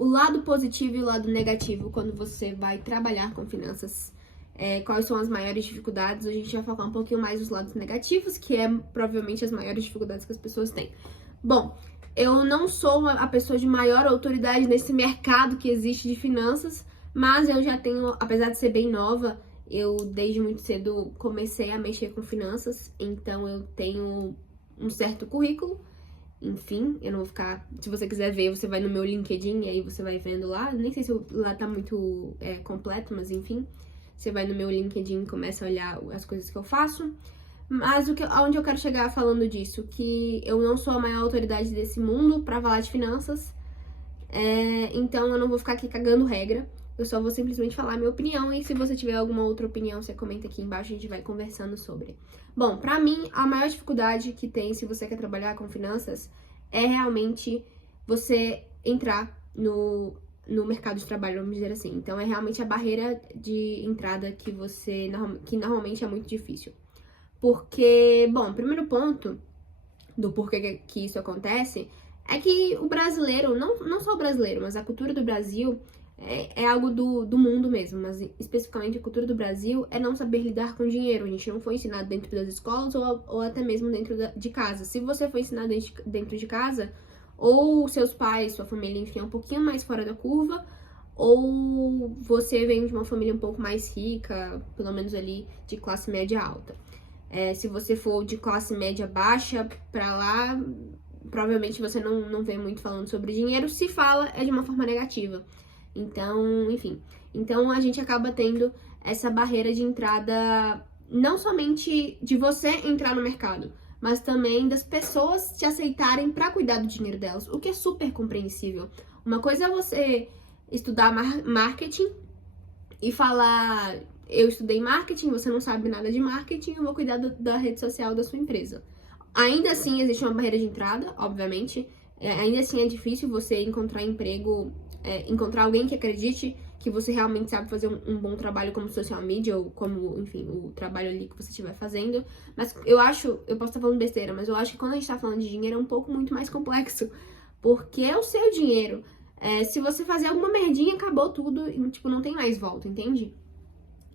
o lado positivo e o lado negativo quando você vai trabalhar com finanças. Quais são as maiores dificuldades? A gente vai focar um pouquinho mais nos lados negativos, que é provavelmente as maiores dificuldades que as pessoas têm. Bom, eu não sou a pessoa de maior autoridade nesse mercado que existe de finanças, mas eu já tenho, apesar de ser bem nova, eu desde muito cedo comecei a mexer com finanças, então eu tenho um certo currículo. Enfim, eu não vou ficar. Se você quiser ver, você vai no meu LinkedIn e aí você vai vendo lá. Nem sei se lá tá muito completo, mas enfim. Você vai no meu LinkedIn e começa a olhar as coisas que eu faço. Mas aonde eu quero chegar falando disso? Que eu não sou a maior autoridade desse mundo pra falar de finanças. Então eu não vou ficar aqui cagando regra. Eu só vou simplesmente falar a minha opinião. E se você tiver alguma outra opinião, você comenta aqui embaixo e a gente vai conversando sobre. Bom, pra mim, a maior dificuldade que tem se você quer trabalhar com finanças é realmente você entrar no mercado de trabalho, vamos dizer assim. Então, é realmente a barreira de entrada que normalmente é muito difícil. Porque, bom, o primeiro ponto do porquê que isso acontece é que o brasileiro, não só o brasileiro, mas a cultura do Brasil é algo do mundo mesmo, mas especificamente a cultura do Brasil é não saber lidar com dinheiro. A gente não foi ensinado dentro das escolas ou até mesmo dentro de casa. Se você foi ensinado dentro de casa, ou seus pais, sua família, enfim, é um pouquinho mais fora da curva, ou você vem de uma família um pouco mais rica, pelo menos ali de classe média alta. Se você for de classe média baixa pra lá, provavelmente você não vê muito falando sobre dinheiro. Se fala, é de uma forma negativa. Então, enfim. Então, a gente acaba tendo essa barreira de entrada, não somente de você entrar no mercado, mas também das pessoas te aceitarem pra cuidar do dinheiro delas, o que é super compreensível. Uma coisa é você estudar marketing e falar: eu estudei marketing, você não sabe nada de marketing, eu vou cuidar da rede social da sua empresa. Ainda assim, existe uma barreira de entrada, obviamente. Ainda assim, é difícil você encontrar emprego, encontrar alguém que acredite que você realmente sabe fazer um bom trabalho como social media ou como, enfim, o trabalho ali que você estiver fazendo. Mas eu posso estar falando besteira, mas eu acho que quando a gente tá falando de dinheiro é um pouco muito mais complexo. Porque é o seu dinheiro. Se você fazer alguma merdinha, acabou tudo e, tipo, não tem mais volta, entende?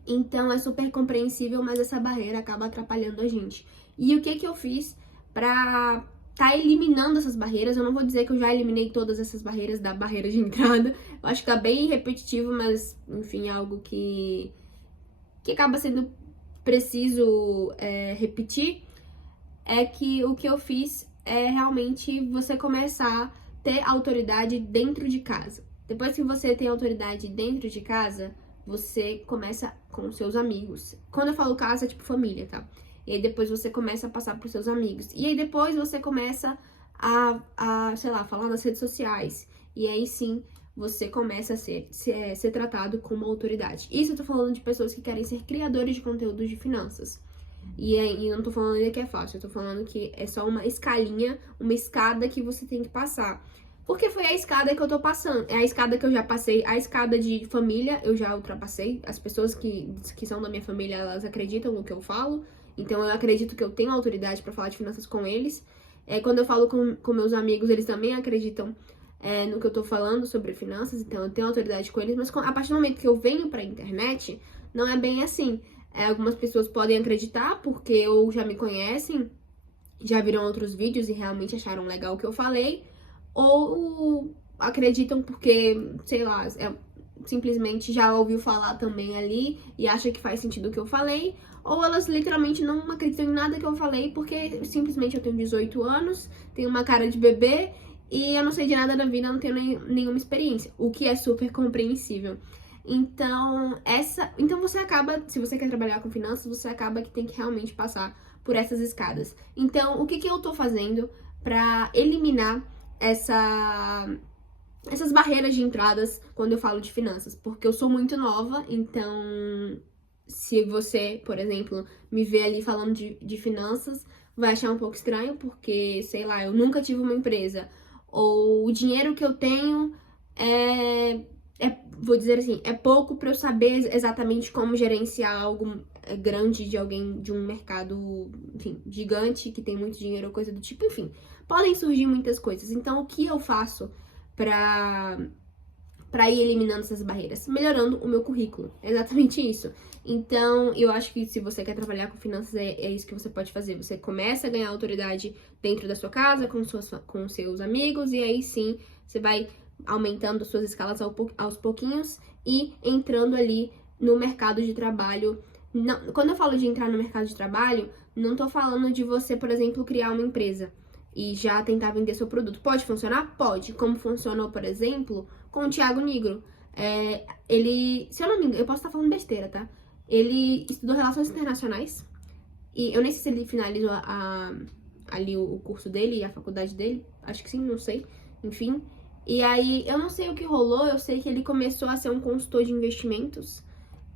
Então é super compreensível, mas essa barreira acaba atrapalhando a gente. E o que eu fiz pra tá eliminando essas barreiras? Eu não vou dizer que eu já eliminei todas essas barreiras da barreira de entrada. Eu acho que tá bem repetitivo, mas enfim, é algo que acaba sendo preciso repetir. É que o que eu fiz é realmente você começar a ter autoridade dentro de casa. Depois que você tem autoridade dentro de casa, você começa com seus amigos. Quando eu falo casa, é tipo família, tá? E aí depois você começa a passar pros seus amigos. E aí depois você começa sei lá, falar nas redes sociais. E aí sim, você começa a ser tratado como uma autoridade. Isso eu tô falando de pessoas que querem ser criadores de conteúdo de finanças. E aí, eu não tô falando ainda que é fácil, eu tô falando que é só uma escalinha, uma escada que você tem que passar. Porque foi a escada que eu tô passando, é a escada que eu já passei, a escada de família eu já ultrapassei. As pessoas que são da minha família, elas acreditam no que eu falo, então eu acredito que eu tenho autoridade pra falar de finanças com eles. Quando eu falo com meus amigos, eles também acreditam no que eu tô falando sobre finanças, então eu tenho autoridade com eles, mas a partir do momento que eu venho pra internet, não é bem assim. Algumas pessoas podem acreditar porque ou já me conhecem, já viram outros vídeos e realmente acharam legal o que eu falei, ou acreditam porque, sei lá, simplesmente já ouviu falar também ali e acha que faz sentido o que eu falei, ou elas literalmente não acreditam em nada que eu falei porque simplesmente eu tenho 18 anos, tenho uma cara de bebê e eu não sei de nada da vida, não tenho nenhuma experiência, o que é super compreensível. Então, você acaba, se você quer trabalhar com finanças, você acaba que tem que realmente passar por essas escadas. Então, o que eu tô fazendo pra eliminar essas barreiras de entradas quando eu falo de finanças? Porque eu sou muito nova, então se você, por exemplo, me vê ali falando de finanças, vai achar um pouco estranho, porque, sei lá, eu nunca tive uma empresa, ou o dinheiro que eu tenho vou dizer assim, é pouco pra eu saber exatamente como gerenciar algo grande de alguém de um mercado, enfim, gigante, que tem muito dinheiro ou coisa do tipo, enfim. Podem surgir muitas coisas. Então, o que eu faço pra para ir eliminando essas barreiras? Melhorando o meu currículo. É exatamente isso. Então, eu acho que se você quer trabalhar com finanças, é isso que você pode fazer. Você começa a ganhar autoridade dentro da sua casa, com seus amigos, e aí sim, você vai aumentando suas escalas aos pouquinhos e entrando ali no mercado de trabalho. Não, quando eu falo de entrar no mercado de trabalho, não tô falando de você, por exemplo, criar uma empresa e já tentar vender seu produto. Pode funcionar? Pode. Como funcionou, por exemplo, com o Thiago Nigro. Ele, se eu não me engano, eu posso estar falando besteira, tá? Ele estudou Relações Internacionais e eu nem sei se ele finalizou ali o curso dele, a faculdade dele. Acho que sim, não sei. Enfim. E aí, eu não sei o que rolou, eu sei que ele começou a ser um consultor de investimentos.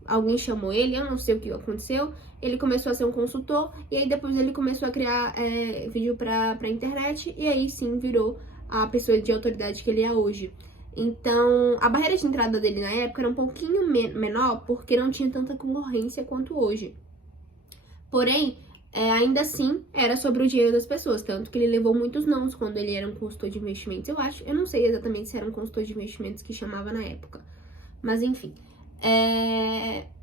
Alguém chamou ele, eu não sei o que aconteceu. Ele começou a ser um consultor, e aí depois ele começou a criar vídeo pra internet, e aí sim virou a pessoa de autoridade que ele é hoje. Então, a barreira de entrada dele na época era um pouquinho menor, porque não tinha tanta concorrência quanto hoje. Porém, ainda assim, era sobre o dinheiro das pessoas, tanto que ele levou muitos nãos quando ele era um consultor de investimentos, eu acho. Eu não sei exatamente se era um consultor de investimentos que chamava na época, mas enfim.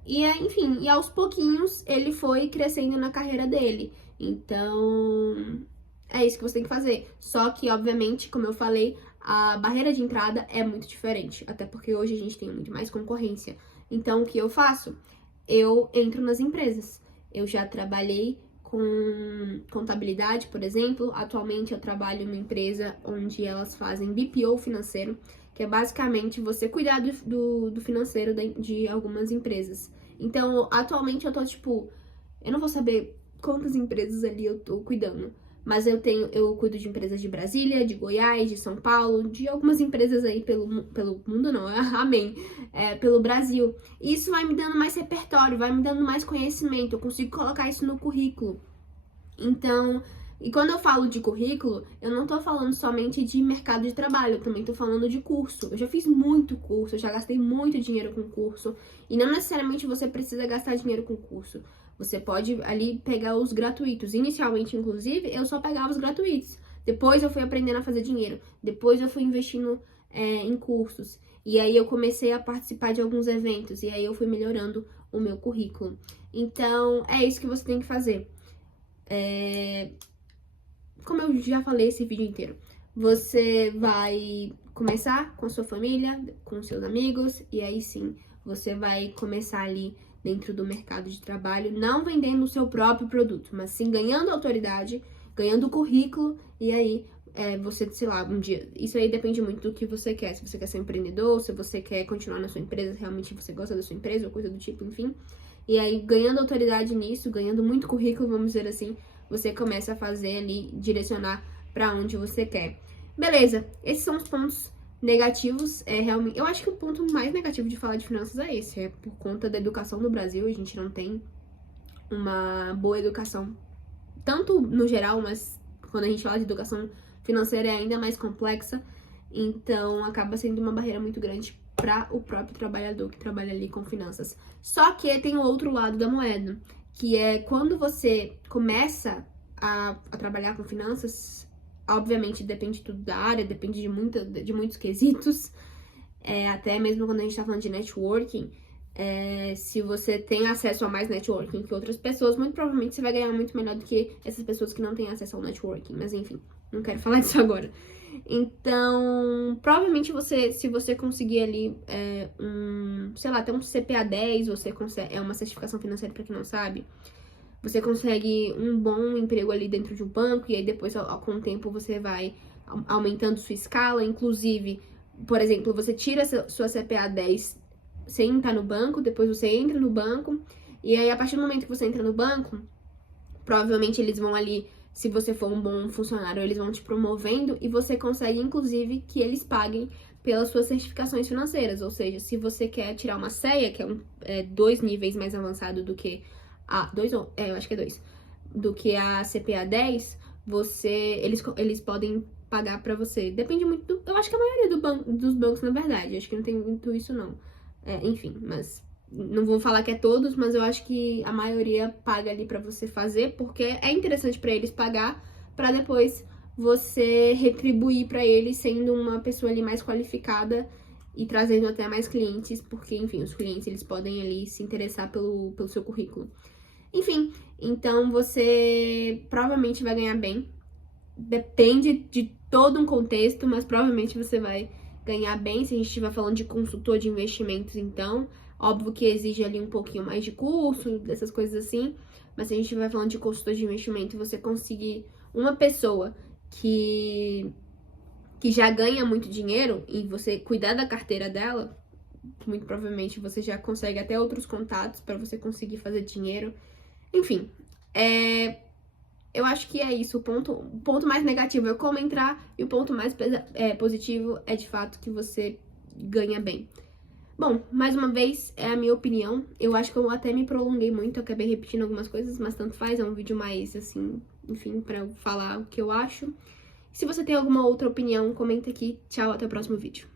E aos pouquinhos ele foi crescendo na carreira dele. Então, é isso que você tem que fazer. Só que, obviamente, como eu falei, a barreira de entrada é muito diferente, até porque hoje a gente tem muito mais concorrência. Então, o que eu faço? Eu entro nas empresas. Eu já trabalhei com contabilidade, por exemplo. Atualmente eu trabalho numa empresa onde elas fazem BPO financeiro, que é basicamente você cuidar do financeiro de algumas empresas. Então, atualmente eu tô, tipo, eu não vou saber quantas empresas ali eu tô cuidando, mas eu cuido de empresas de Brasília, de Goiás, de São Paulo, de algumas empresas aí pelo mundo, não, amém, pelo Brasil. E isso vai me dando mais repertório, vai me dando mais conhecimento, eu consigo colocar isso no currículo. Então, e quando eu falo de currículo, eu não tô falando somente de mercado de trabalho, eu também tô falando de curso. Eu já fiz muito curso, eu já gastei muito dinheiro com curso, e não necessariamente você precisa gastar dinheiro com curso. Você pode ali pegar os gratuitos. Inicialmente, inclusive, eu só pegava os gratuitos. Depois eu fui aprendendo a fazer dinheiro. Depois eu fui investindo em cursos. E aí eu comecei a participar de alguns eventos. E aí eu fui melhorando o meu currículo. Então, é isso que você tem que fazer. Como eu já falei esse vídeo inteiro, você vai começar com a sua família, com seus amigos, e aí sim, você vai começar ali dentro do mercado de trabalho, não vendendo o seu próprio produto, mas sim ganhando autoridade, ganhando currículo, e aí você, sei lá, um dia... Isso aí depende muito do que você quer, se você quer ser empreendedor, se você quer continuar na sua empresa, realmente você gosta da sua empresa, ou coisa do tipo, enfim. E aí, ganhando autoridade nisso, ganhando muito currículo, vamos dizer assim, você começa a fazer ali, direcionar pra onde você quer. Beleza, esses são os pontos negativos. Realmente, eu acho que o ponto mais negativo de falar de finanças é esse, é por conta da educação no Brasil. A gente não tem uma boa educação, tanto no geral, mas quando a gente fala de educação financeira é ainda mais complexa, então acaba sendo uma barreira muito grande para o próprio trabalhador que trabalha ali com finanças. Só que tem o outro lado da moeda, que é quando você começa a trabalhar com finanças, obviamente depende tudo da área, depende de muitos quesitos, até mesmo quando a gente tá falando de networking, se você tem acesso a mais networking que outras pessoas, muito provavelmente você vai ganhar muito melhor do que essas pessoas que não têm acesso ao networking, mas enfim, não quero falar disso agora. Então, provavelmente se você conseguir ali sei lá, até um CPA 10, você consegue, é uma certificação financeira pra quem não sabe, você consegue um bom emprego ali dentro de um banco, e aí depois, com o tempo, você vai aumentando sua escala. Inclusive, por exemplo, você tira sua CPA 10 sem estar no banco, depois você entra no banco, e aí a partir do momento que você entra no banco, provavelmente eles vão ali, se você for um bom funcionário, eles vão te promovendo, e você consegue, inclusive, que eles paguem pelas suas certificações financeiras. Ou seja, se você quer tirar uma CEA, que é 2 níveis mais avançado do que eu acho que é 2, do que a CPA 10, eles podem pagar pra você. Depende muito eu acho que a maioria dos bancos, na verdade, acho que não tem muito isso, não. Enfim, mas não vou falar que é todos, mas eu acho que a maioria paga ali pra você fazer, porque é interessante pra eles pagar, pra depois você retribuir pra eles sendo uma pessoa ali mais qualificada e trazendo até mais clientes, porque, enfim, os clientes, eles podem ali se interessar pelo seu currículo. Enfim, então você provavelmente vai ganhar bem. Depende de todo um contexto, mas provavelmente você vai ganhar bem se a gente estiver falando de consultor de investimentos, então. Óbvio que exige ali um pouquinho mais de curso, dessas coisas assim, mas se a gente estiver falando de consultor de investimento, você conseguir uma pessoa que já ganha muito dinheiro e você cuidar da carteira dela, muito provavelmente você já consegue até outros contatos para você conseguir fazer dinheiro. Enfim, eu acho que é isso. O ponto mais negativo é como entrar e o ponto mais positivo é de fato que você ganha bem. Bom, mais uma vez, é a minha opinião. Eu acho que eu até me prolonguei muito, acabei repetindo algumas coisas, mas tanto faz, é um vídeo mais, assim, enfim, pra eu falar o que eu acho. Se você tem alguma outra opinião, comenta aqui. Tchau, até o próximo vídeo.